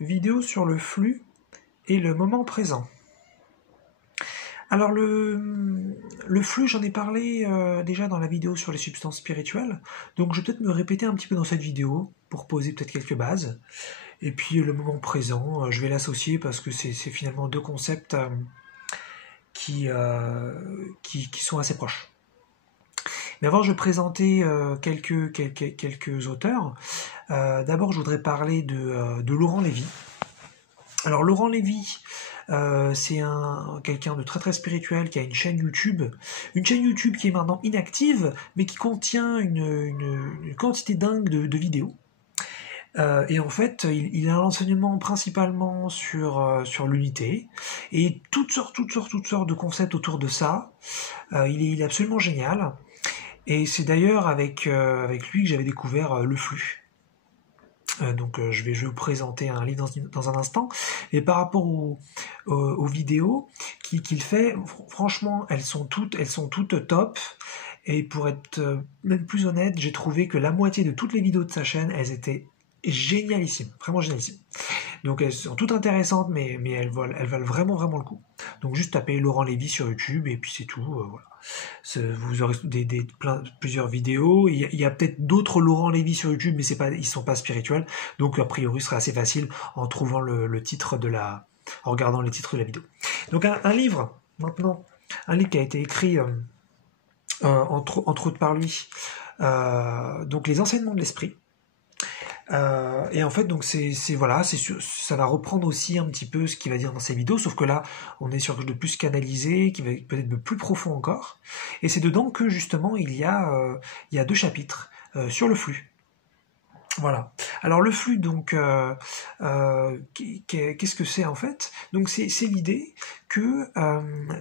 Vidéo sur le flux et le moment présent. Alors le flux, j'en ai parlé déjà dans la vidéo sur les substances spirituelles, donc je vais peut-être me répéter un petit peu dans cette vidéo pour poser peut-être quelques bases. Et puis le moment présent, je vais l'associer parce que c'est finalement deux concepts qui sont assez proches. Mais avant, je vais présenter quelques auteurs. D'abord, je voudrais parler de Laurent Lévy. Alors, Laurent Lévy, c'est quelqu'un de très très spirituel qui a une chaîne YouTube qui est maintenant inactive, mais qui contient une quantité dingue de vidéos. Et en fait, il a un enseignement principalement sur l'unité et toutes sortes de concepts autour de ça. Il est absolument génial. Et c'est d'ailleurs avec lui que j'avais découvert le flux. Donc je vais vous présenter un livre dans un instant. Et par rapport aux vidéos qu'il fait, franchement, elles sont toutes top. Et pour être même plus honnête, j'ai trouvé que la moitié de toutes les vidéos de sa chaîne, elles étaient génialissimes, vraiment génialissimes. Donc elles sont toutes intéressantes, mais elles valent vraiment le coup. Donc juste tapez Laurent Lévy sur YouTube et puis c'est tout. Voilà. Vous aurez plusieurs vidéos. Il y a peut-être d'autres Laurent Lévy sur YouTube, mais ils sont pas spirituels. Donc a priori, ce sera assez facile en trouvant le titre en regardant les titres de la vidéo. Donc un livre maintenant, un livre qui a été écrit entre autres par lui. Donc les enseignements de l'esprit. Et en fait, donc ça va reprendre aussi un petit peu ce qu'il va dire dans ses vidéos, sauf que là, on est sur quelque chose de plus canalisé, qui va être peut-être de plus profond encore. Et c'est dedans que justement il y a 2 chapitres sur le flux. Voilà. Alors le flux, donc, qu'est-ce que c'est en fait? Donc c'est l'idée que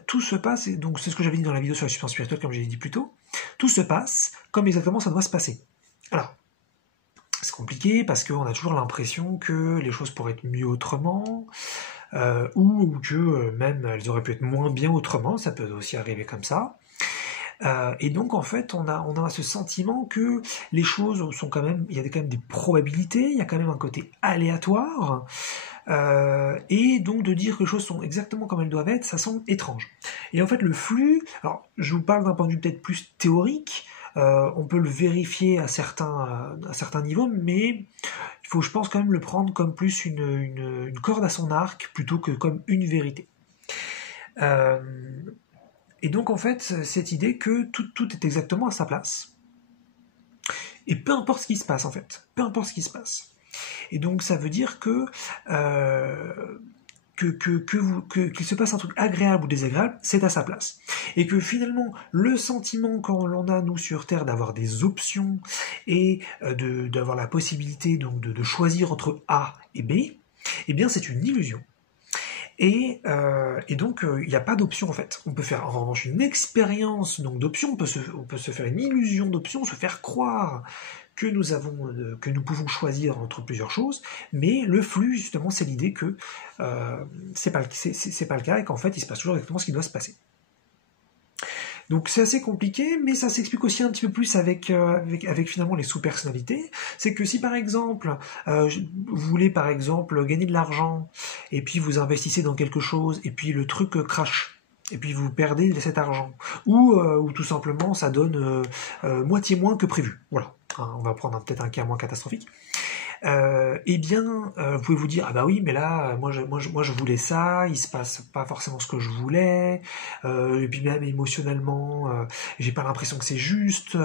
tout se passe, et donc c'est ce que j'avais dit dans la vidéo sur la substance spirituelle, comme je l'ai dit plus tôt. Tout se passe comme exactement ça doit se passer. Alors. C'est compliqué parce qu'on a toujours l'impression que les choses pourraient être mieux autrement, ou que même elles auraient pu être moins bien autrement, ça peut aussi arriver comme ça. Et donc en fait on a ce sentiment que les choses sont quand même, il y a quand même des probabilités, il y a quand même un côté aléatoire, et donc de dire que les choses sont exactement comme elles doivent être, ça semble étrange. Et en fait le flux, alors je vous parle d'un point de vue peut-être plus théorique, on peut le vérifier à certains niveaux, mais il faut, je pense, quand même le prendre comme plus une corde à son arc plutôt que comme une vérité. Et donc, en fait, cette idée que tout est exactement à sa place. Et peu importe ce qui se passe, en fait. Peu importe ce qui se passe. Et donc, ça veut dire que qu'il se passe un truc agréable ou désagréable, c'est à sa place. Et que finalement, le sentiment quand l'on a, nous, sur Terre, d'avoir des options et d'avoir la possibilité donc de choisir entre A et B, eh bien c'est une illusion. Et donc, il n'y a pas d'option en fait. On peut faire en revanche une expérience d'option, on peut se faire une illusion d'option, se faire croire que nous pouvons choisir entre plusieurs choses, mais le flux, justement, c'est l'idée que c'est pas le cas et qu'en fait, il se passe toujours exactement ce qui doit se passer. Donc c'est assez compliqué, mais ça s'explique aussi un petit peu plus avec finalement les sous-personnalités. C'est que si par exemple, vous voulez par exemple gagner de l'argent, et puis vous investissez dans quelque chose, et puis le truc crash, et puis vous perdez cet argent, ou tout simplement ça donne moitié moins que prévu. Voilà, on va prendre peut-être un cas moins catastrophique. Eh bien, vous pouvez vous dire ah bah oui, mais là, moi je voulais ça, il se passe pas forcément ce que je voulais, et puis même émotionnellement, j'ai pas l'impression que c'est juste,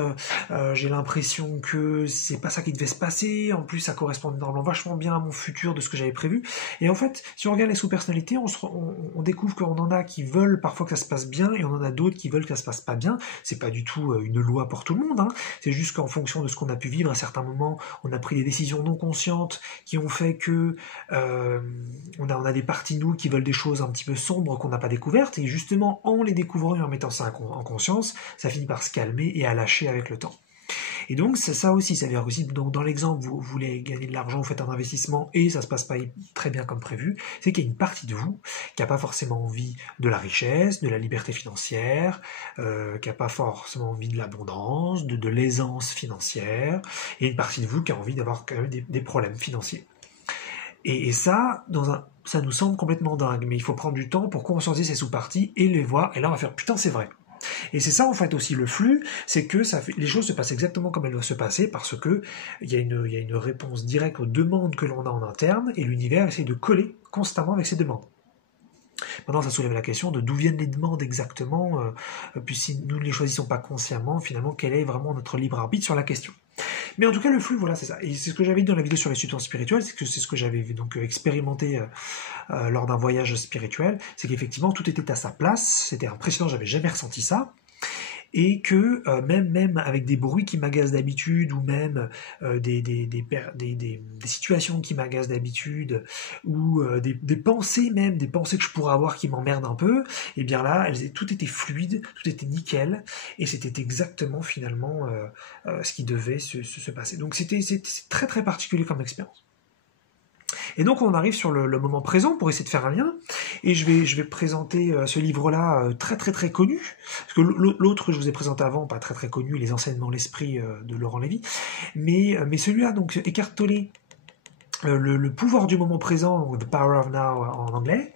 j'ai l'impression que c'est pas ça qui devait se passer, en plus ça correspond normalement vachement bien à mon futur de ce que j'avais prévu. Et en fait, si on regarde les sous-personnalités, on découvre qu'on en a qui veulent parfois que ça se passe bien, et on en a d'autres qui veulent que ça se passe pas bien. C'est pas du tout une loi pour tout le monde, hein. C'est juste qu'en fonction de ce qu'on a pu vivre à certains moments, on a pris des décisions non conscientes qui ont fait que on a des parties de nous qui veulent des choses un petit peu sombres qu'on n'a pas découvertes, et justement en les découvrant et en mettant ça en conscience, ça finit par se calmer et à lâcher avec le temps. Et donc c'est ça aussi, ça veut dire aussi, donc dans l'exemple, vous voulez gagner de l'argent, vous faites un investissement et ça se passe pas très bien comme prévu, c'est qu'il y a une partie de vous qui n'a pas forcément envie de la richesse, de la liberté financière, qui n'a pas forcément envie de l'abondance, de l'aisance financière, et une partie de vous qui a envie d'avoir quand même des problèmes financiers. Et ça, ça nous semble complètement dingue, mais il faut prendre du temps pour conscientiser ces sous-parties et les voir, et là on va faire putain c'est vrai. Et c'est ça en fait aussi le flux, c'est que les choses se passent exactement comme elles doivent se passer parce que il y a une réponse directe aux demandes que l'on a en interne et l'univers essaie de coller constamment avec ces demandes. Maintenant, ça soulève la question de d'où viennent les demandes exactement, puis si nous ne les choisissons pas consciemment, finalement, quel est vraiment notre libre arbitre sur la question. Mais en tout cas, le flux, voilà, c'est ça. Et c'est ce que j'avais dit dans la vidéo sur les substances spirituelles, c'est ce que j'avais donc expérimenté lors d'un voyage spirituel, c'est qu'effectivement, tout était à sa place, c'était impressionnant, j'avais jamais ressenti ça. Et que même avec des bruits qui m'agacent d'habitude, ou même des situations qui m'agacent d'habitude, ou des pensées même, des pensées que je pourrais avoir qui m'emmerdent un peu, et bien là, tout était fluide, tout était nickel, et c'était exactement finalement ce qui devait se passer. Donc c'était très très particulier comme expérience. Et donc on arrive sur le moment présent pour essayer de faire un lien, et je vais présenter ce livre-là très très très connu, parce que l'autre que je vous ai présenté avant, pas très très connu, Les Enseignements de l'Esprit de Laurent Lévy, mais celui-là, donc Eckhart Tolle, le pouvoir du moment présent, The Power of Now en anglais,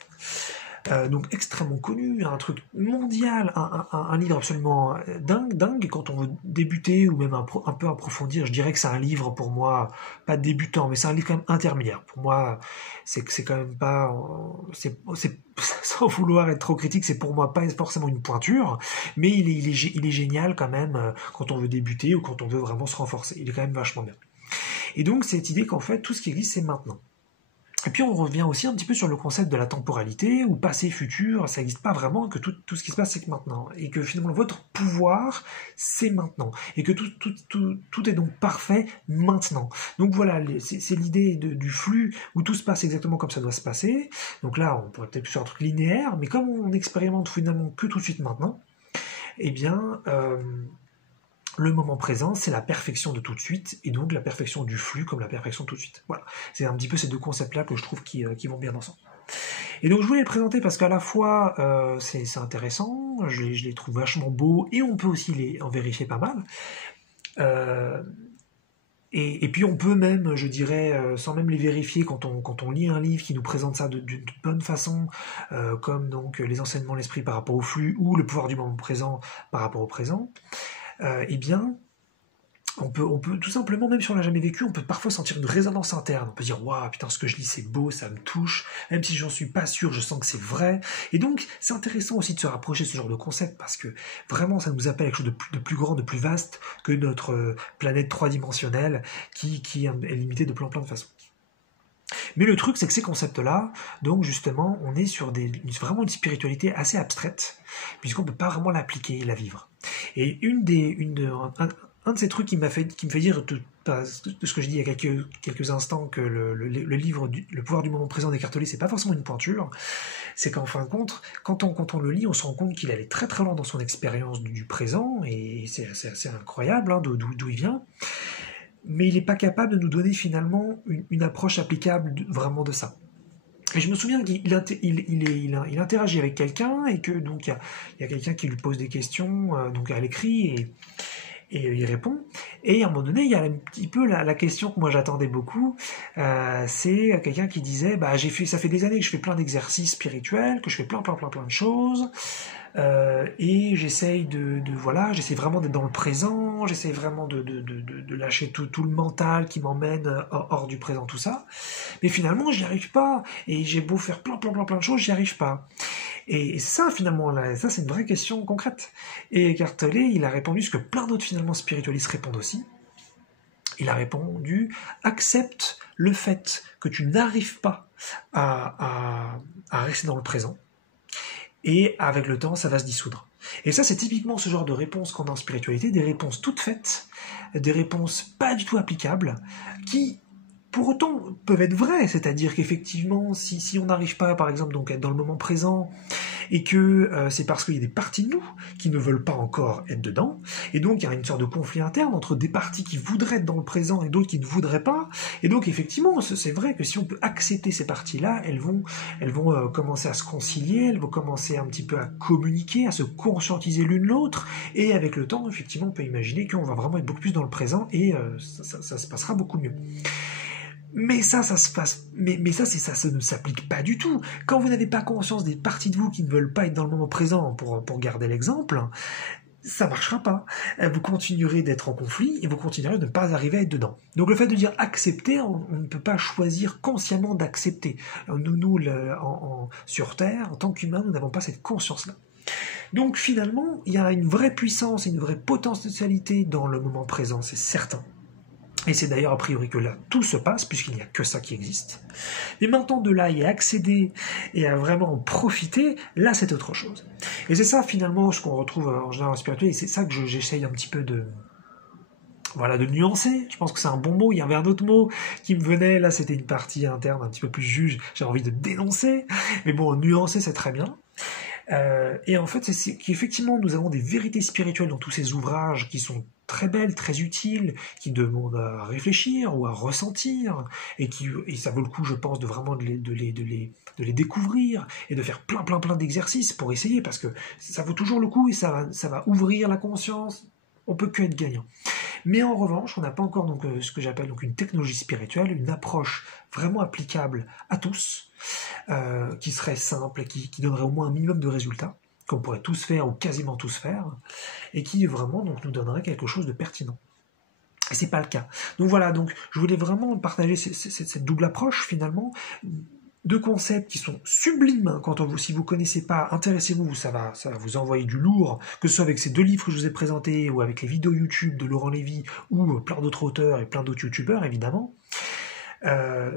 donc extrêmement connu, un truc mondial, un livre absolument dingue, et quand on veut débuter ou même un peu approfondir, je dirais que c'est un livre pour moi, pas débutant, mais c'est un livre quand même intermédiaire. Pour moi, c'est quand même pas, sans vouloir être trop critique, c'est pour moi pas forcément une pointure, mais il est génial quand même quand on veut débuter ou quand on veut vraiment se renforcer. Il est quand même vachement bien. Et donc cette idée qu'en fait tout ce qui existe c'est maintenant. Et puis on revient aussi un petit peu sur le concept de la temporalité, ou passé, futur, ça n'existe pas vraiment, que tout ce qui se passe c'est que maintenant, et que finalement votre pouvoir c'est maintenant, et que tout est donc parfait maintenant. Donc voilà, c'est l'idée du flux où tout se passe exactement comme ça doit se passer. Donc là on pourrait peut-être plus sur un truc linéaire, mais comme on expérimente finalement que tout de suite maintenant, eh bien le moment présent, c'est la perfection de tout de suite, et donc la perfection du flux comme la perfection de tout de suite. Voilà, c'est un petit peu ces deux concepts-là que je trouve qui vont bien ensemble. Et donc je voulais les présenter parce qu'à la fois c'est intéressant, je les trouve vachement beaux, et on peut aussi en vérifier pas mal. Et puis on peut même, je dirais, sans même les vérifier, quand on lit un livre qui nous présente ça d'une bonne façon, comme donc les enseignements de l'esprit par rapport au flux, ou le pouvoir du moment présent par rapport au présent, eh bien, on peut tout simplement, même si on l'a jamais vécu, on peut parfois sentir une résonance interne. On peut dire waouh, putain, ce que je lis c'est beau, ça me touche, même si j'en suis pas sûr, je sens que c'est vrai. Et donc, c'est intéressant aussi de se rapprocher de ce genre de concept parce que vraiment, ça nous appelle à quelque chose de plus grand, de plus vaste que notre planète 3-dimensionnelle qui est limitée de plein de façons. Mais le truc, c'est que ces concepts-là, donc justement, on est sur vraiment une spiritualité assez abstraite, puisqu'on ne peut pas vraiment l'appliquer et la vivre. Et un de ces trucs qui me fait dire de ce que je dis il y a quelques instants, que le livre Le pouvoir du moment présent d'Eckhart Tolle, c'est pas forcément une pointure, c'est qu'en fin de compte, quand on le lit, on se rend compte qu'il allait très très loin dans son expérience du présent, et c'est incroyable hein, d'où il vient. Mais il n'est pas capable de nous donner finalement une approche applicable vraiment de ça. Et je me souviens qu'il interagit avec quelqu'un, et que donc il y a quelqu'un qui lui pose des questions donc à l'écrit, et il répond. Et à un moment donné, il y a un petit peu la question que moi j'attendais beaucoup, c'est quelqu'un qui disait ça fait des années que je fais plein d'exercices spirituels, que je fais plein de choses, et j'essaye j'essaie vraiment d'être dans le présent, j'essaie vraiment de lâcher tout le mental qui m'emmène hors du présent, tout ça, mais finalement j'y arrive pas, et j'ai beau faire plein de choses, j'y arrive pas. Et ça finalement, ça c'est une vraie question concrète. Et Eckhart Tolle, il a répondu ce que plein d'autres finalement spiritualistes répondent aussi. Il a répondu: accepte le fait que tu n'arrives pas à rester dans le présent, et avec le temps, ça va se dissoudre. Et ça, c'est typiquement ce genre de réponse qu'on a en spiritualité, des réponses toutes faites, des réponses pas du tout applicables, qui, pour autant, peuvent être vraies. C'est-à-dire qu'effectivement, si on n'arrive pas, par exemple, donc à être dans le moment présent, et que c'est parce qu'il y a des parties de nous qui ne veulent pas encore être dedans, et donc il y a une sorte de conflit interne entre des parties qui voudraient être dans le présent et d'autres qui ne voudraient pas, et donc effectivement c'est vrai que si on peut accepter ces parties-là, elles vont commencer à se concilier, elles vont commencer un petit peu à communiquer, à se conscientiser l'une l'autre, et avec le temps effectivement on peut imaginer qu'on va vraiment être beaucoup plus dans le présent, et ça se passera beaucoup mieux. Mais ça se passe. Mais ça, ça ne s'applique pas du tout. Quand vous n'avez pas conscience des parties de vous qui ne veulent pas être dans le moment présent, pour garder l'exemple, ça marchera pas. Vous continuerez d'être en conflit et vous continuerez de ne pas arriver à être dedans. Donc le fait de dire accepter, on ne peut pas choisir consciemment d'accepter. Nous sur Terre, en tant qu'humains, nous n'avons pas cette conscience-là. Donc finalement, il y a une vraie puissance et une vraie potentialité dans le moment présent, c'est certain. Et c'est d'ailleurs a priori que là, tout se passe, puisqu'il n'y a que ça qui existe. Mais maintenant, de là, y accéder et à vraiment en profiter, là, c'est autre chose. Et c'est ça, finalement, ce qu'on retrouve en général en spirituel, et c'est ça que j'essaye un petit peu de nuancer. Je pense que c'est un bon mot. Il y avait un autre mot qui me venait, là, c'était une partie interne un petit peu plus juge, j'ai envie de dénoncer. Mais bon, nuancer, c'est très bien. Et en fait, c'est qu'effectivement, nous avons des vérités spirituelles dans tous ces ouvrages qui sont très belles, très utiles, qui demandent à réfléchir ou à ressentir, et ça vaut le coup, je pense, de vraiment de les découvrir et de faire plein d'exercices pour essayer, parce que ça vaut toujours le coup et ça va ouvrir la conscience. On peut que être gagnant. Mais en revanche, on n'a pas encore donc ce que j'appelle donc une technologie spirituelle, une approche vraiment applicable à tous, qui serait simple et qui donnerait au moins un minimum de résultats, qu'on pourrait tous faire ou quasiment tous faire, et qui vraiment donc nous donnerait quelque chose de pertinent. Et c'est pas le cas. Donc voilà, donc je voulais vraiment partager cette double approche finalement. Deux concepts qui sont sublimes. Si vous ne connaissez pas, intéressez-vous, ça va vous envoyer du lourd, que ce soit avec ces 2 livres que je vous ai présentés, ou avec les vidéos YouTube de Laurent Lévy, ou plein d'autres auteurs et plein d'autres youtubeurs, évidemment.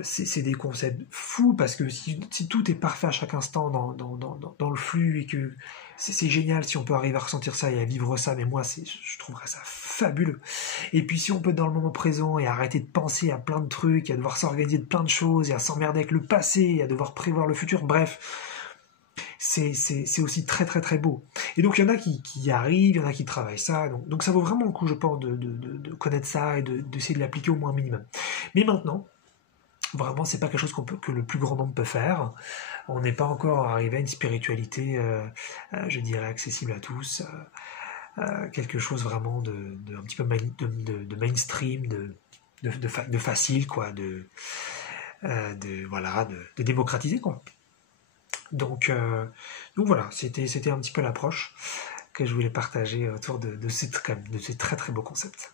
C'est des concepts fous, parce que si tout est parfait à chaque instant dans le flux, et que c'est génial si on peut arriver à ressentir ça et à vivre ça, mais moi je trouverais ça fabuleux. Et puis si on peut être dans le moment présent et arrêter de penser à plein de trucs, et à devoir s'organiser de plein de choses, et à s'emmerder avec le passé, et à devoir prévoir le futur, bref, c'est aussi très beau. Et donc il y en a qui y arrivent, il y en a qui travaillent ça, donc ça vaut vraiment le coup, je pense, de connaître ça et d'essayer de l'appliquer au moins un minimum. Mais maintenant, vraiment, c'est pas quelque chose que le plus grand nombre peut faire. On n'est pas encore arrivé à une spiritualité, je dirais, accessible à tous. Quelque chose vraiment un petit peu de mainstream, de facile, quoi, de démocratiser, quoi. Donc voilà, c'était un petit peu l'approche que je voulais partager autour de ces très beaux concepts.